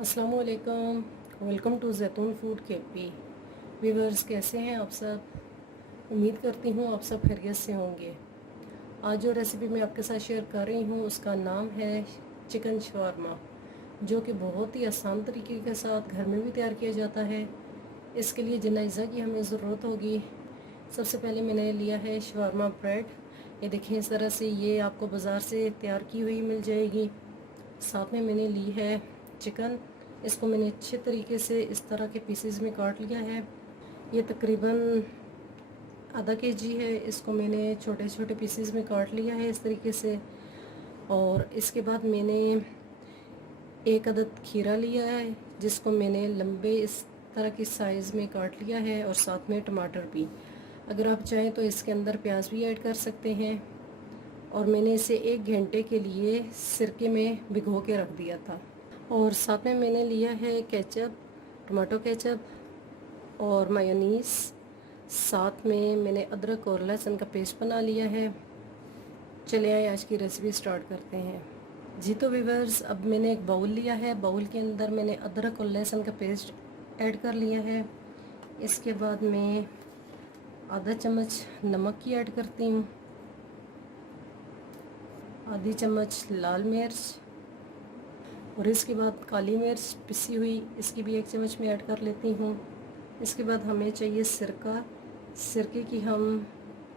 अस्सलाम वालेकुम। Welcome to जैतून फूड केपी। व्यूअर्स, कैसे हैं आप सब? उम्मीद करती हूँ आप सब खैरियत से होंगे। आज जो रेसिपी मैं आपके साथ शेयर कर रही हूँ उसका नाम है चिकन शवारमा, जो कि बहुत ही आसान तरीके के साथ घर में भी तैयार किया जाता है। इसके लिए जिन अज़ा की हमें ज़रूरत होगी, सबसे पहले मैंने लिया है शवारमा ब्रेड। ये देखें, इस तरह से ये आपको बाज़ार से तैयार की हुई मिल जाएगी। साथ में मैंने ली है चिकन। इसको मैंने अच्छे तरीके से इस तरह के पीसेस में काट लिया है। ये तकरीबन आधा केजी है। इसको मैंने छोटे छोटे पीसेस में काट लिया है इस तरीके से। और इसके बाद मैंने एक अदद खीरा लिया है, जिसको मैंने लंबे इस तरह की साइज़ में काट लिया है, और साथ में टमाटर भी। अगर आप चाहें तो इसके अंदर प्याज भी ऐड कर सकते हैं। और मैंने इसे 1 घंटे के लिए सिरके में भिगो के रख दिया था। और साथ में मैंने लिया है केचप, टमाटो केचप और मायोनीज़। साथ में मैंने अदरक और लहसुन का पेस्ट बना लिया है। चले आए आज की रेसिपी स्टार्ट करते हैं। जी तो व्यूअर्स, अब मैंने एक बाउल लिया है। बाउल के अंदर मैंने अदरक और लहसुन का पेस्ट ऐड कर लिया है। इसके बाद मैं आधा चम्मच नमक की ऐड करती हूँ, आधी चम्मच लाल मिर्च, और इसके बाद काली मिर्च पिसी हुई, इसकी भी 1 चम्मच में ऐड कर लेती हूँ। इसके बाद हमें चाहिए सिरका। सिरके की हम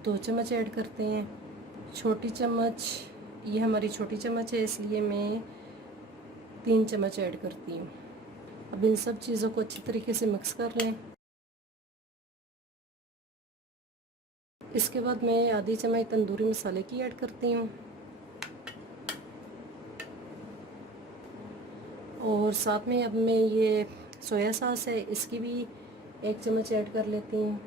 2 चम्मच ऐड करते हैं। छोटी चम्मच, ये हमारी छोटी चम्मच है, इसलिए मैं 3 चम्मच ऐड करती हूँ। अब इन सब चीज़ों को अच्छी तरीके से मिक्स कर लें। इसके बाद मैं आधी चम्मच तंदूरी मसाले की ऐड करती हूँ, और साथ में अब मैं ये सोया सॉस है, इसकी भी 1 चम्मच ऐड कर लेती हूँ।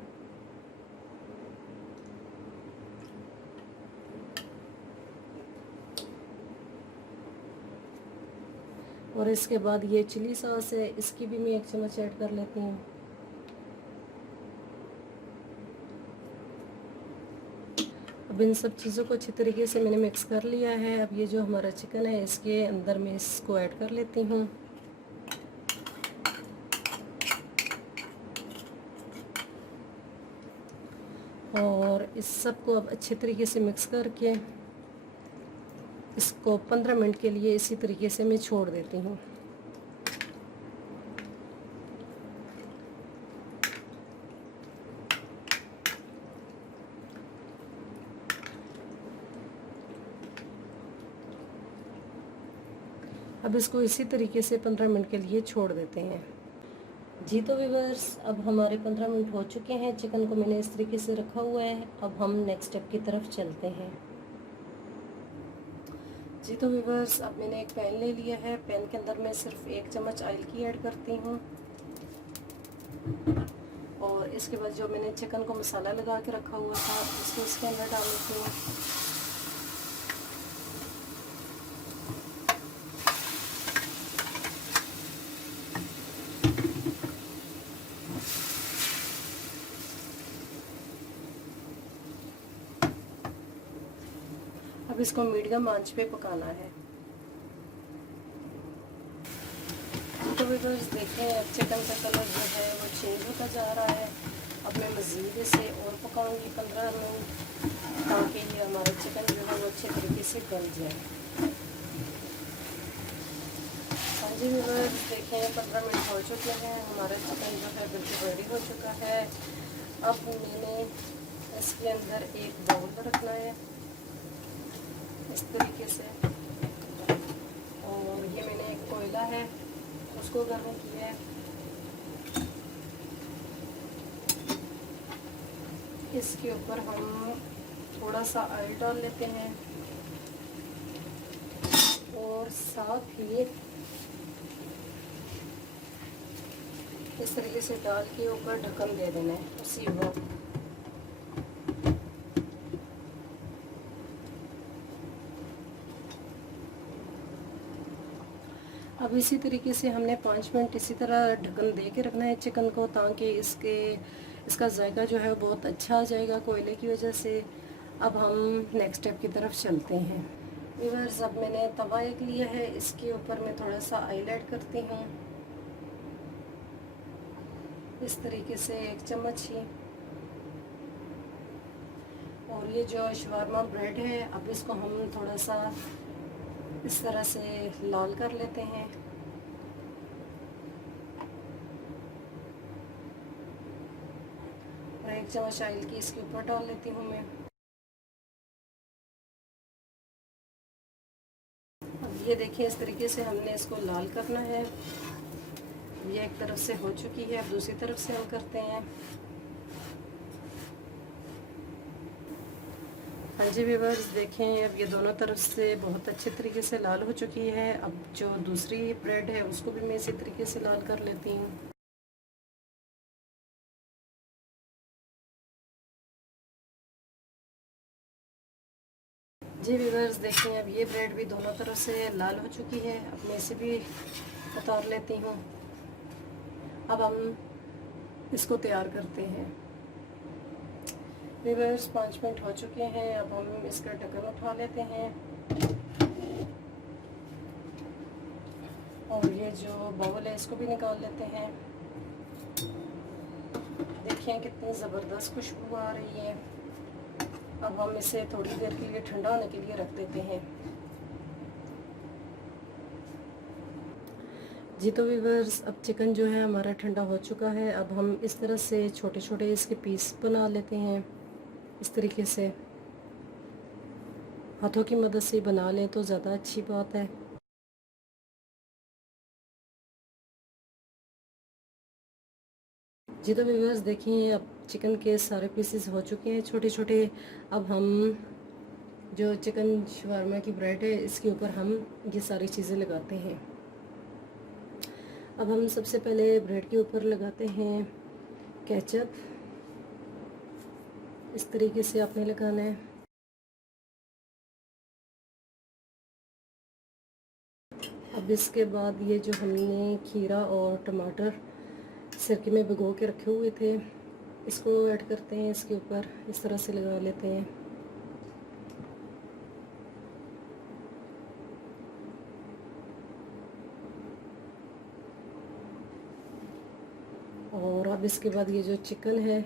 और इसके बाद ये चिली सॉस है, इसकी भी मैं 1 चम्मच ऐड कर लेती हूँ। अब इन सब चीज़ों को अच्छी तरीके से मैंने मिक्स कर लिया है। अब ये जो हमारा चिकन है, इसके अंदर मैं इसको ऐड कर लेती हूँ। और इस सब को अब अच्छे तरीके से मिक्स करके इसको 15 मिनट के लिए इसी तरीके से मैं छोड़ देती हूँ। अब इसको इसी तरीके से 15 मिनट के लिए छोड़ देते हैं। जी तो व्यूअर्स, अब हमारे 15 मिनट हो चुके हैं। चिकन को मैंने इस तरीके से रखा हुआ है। अब हम नेक्स्ट स्टेप की तरफ चलते हैं। जी तो व्यूअर्स, अब मैंने एक पैन ले लिया है। पैन के अंदर मैं सिर्फ 1 चम्मच ऑयल की ऐड करती हूँ, और इसके बाद जो मैंने चिकन को मसाला लगा के रखा हुआ था, उसको इसके अंदर डाल देती हूँ। अब इसको मीडियम आंच पे पकाना है। तो व्यूअर्स देखें, अब चिकन का कलर जो है वो चेंज होता जा रहा है। अब मैं मज़ीद इसे और पकाऊंगी 15 मिनट, ताकि ये हमारा चिकन जो है वो अच्छे तरीके से गल जाए। हाँ जी व्यूअर्स, देखें 15 मिनट हो चुके हैं। हमारा चिकन जो है बिल्कुल रेडी हो चुका है। अब मैंने इसके अंदर एक बाउल रखना है इस तरीके से, और ये मैंने एक कोयला है उसको गर्म किया है। इसके ऊपर हम थोड़ा सा ऑयल डाल लेते हैं, और साथ ही इस तरीके से डाल के ऊपर ढक्कन दे देना है उसी वक्त। अब इसी तरीके से हमने 5 मिनट इसी तरह ढक्कन दे के रखना है चिकन को, ताकि इसका जायका जो है बहुत अच्छा आ जाएगा कोयले की वजह से। अब हम नेक्स्ट स्टेप की तरफ चलते हैं। व्यूअर्स, अब मैंने तवा एक लिया है, इसके ऊपर मैं थोड़ा सा ऑयल ऐड करती हूँ। इस तरीके से 1 चम्मच ही। और ये जो शवारमा ब्रेड है, अब इसको हम थोड़ा सा इस तरह से लाल कर लेते हैं। और 1 चम्मच ऑयल की इसके ऊपर डाल लेती हूँ मैं। अब ये देखिए, इस तरीके से हमने इसको लाल करना है। ये एक तरफ से हो चुकी है, अब दूसरी तरफ से हम करते हैं। हाँ जी व्यूअर्स, देखें अब ये दोनों तरफ से बहुत अच्छे तरीके से लाल हो चुकी है। अब जो दूसरी ब्रेड है उसको भी मैं इसी तरीके से लाल कर लेती हूँ। जी व्यूअर्स, देखें अब ये ब्रेड भी दोनों तरफ से लाल हो चुकी है। अब मैं इसे भी उतार लेती हूँ। अब हम इसको तैयार करते हैं। व्यूअर्स 5 मिनट हो चुके हैं। अब हम इसका ढक्कन उठा लेते हैं और ये जो बाउल है इसको भी निकाल लेते हैं। देखिए कितनी ज़बरदस्त खुशबू आ रही है। अब हम इसे थोड़ी देर के लिए ठंडा होने के लिए रख देते हैं। जी तो व्यूअर्स, अब चिकन जो है हमारा ठंडा हो चुका है। अब हम इस तरह से छोटे छोटे इसके पीस बना लेते हैं। इस तरीके से हाथों की मदद से बना लें तो ज़्यादा अच्छी बात है। जी तो व्यूअर्स, देखिए अब चिकन के सारे पीसेस हो चुके हैं छोटे छोटे। अब हम जो चिकन शवारमा की ब्रेड है इसके ऊपर हम ये सारी चीज़ें लगाते हैं। अब हम सबसे पहले ब्रेड के ऊपर लगाते हैं केचप। इस तरीके से आपने लगाना है। अब इसके बाद ये जो हमने खीरा और टमाटर सिरके में भिगो के रखे हुए थे इसको ऐड करते हैं इसके ऊपर। इस तरह से लगा लेते हैं। और अब इसके बाद ये जो चिकन है,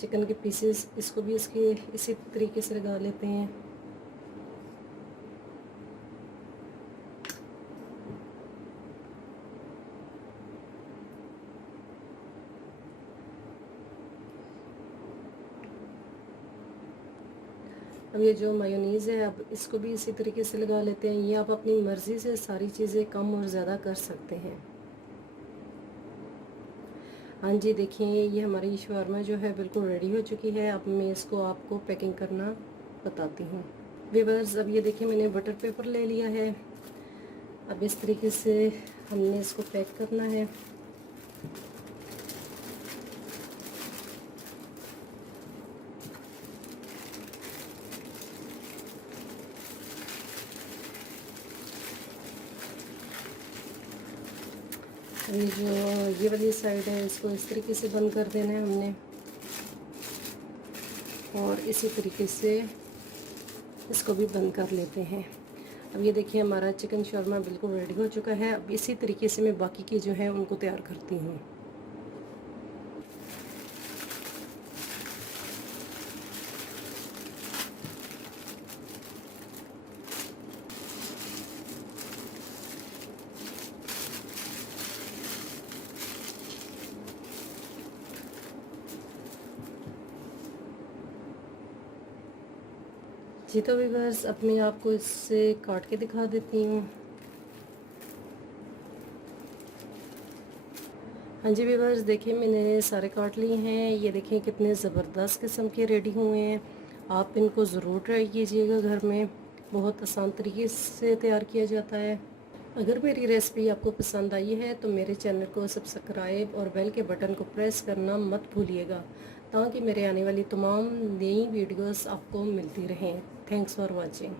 चिकन के पीसेस, इसको भी इसके इसी तरीके से लगा लेते हैं। अब ये जो मायोनीज़ है, अब इसको भी इसी तरीके से लगा लेते हैं। ये आप अपनी मर्ज़ी से सारी चीज़ें कम और ज़्यादा कर सकते हैं। हाँ जी, देखिए ये हमारी शवारमा जो है बिल्कुल रेडी हो चुकी है। अब मैं इसको आपको पैकिंग करना बताती हूँ। व्यूअर्स, अब ये देखिए मैंने बटर पेपर ले लिया है। अब इस तरीके से हमने इसको पैक करना है। ये जो ये वाली साइड है इसको इस तरीके से बंद कर देना है हमने। और इसी तरीके से इसको भी बंद कर लेते हैं। अब ये देखिए हमारा चिकन शवारमा बिल्कुल रेडी हो चुका है। अब इसी तरीके से मैं बाकी के जो है उनको तैयार करती हूँ। जी तो व्यूअर्स, अब मैं आपको इससे काट के दिखा देती हूँ। हाँ जी व्यूअर्स, देखिए मैंने सारे काट लिए हैं। ये देखिए कितने ज़बरदस्त किस्म के रेडी हुए हैं। आप इनको ज़रूर ट्राई कीजिएगा घर में। बहुत आसान तरीके से तैयार किया जाता है। अगर मेरी रेसिपी आपको पसंद आई है तो मेरे चैनल को सब्सक्राइब और बेल के बटन को प्रेस करना मत भूलिएगा, ताकि मेरे आने वाली तमाम नई वीडियोस आपको मिलती रहें। Thanks for watching.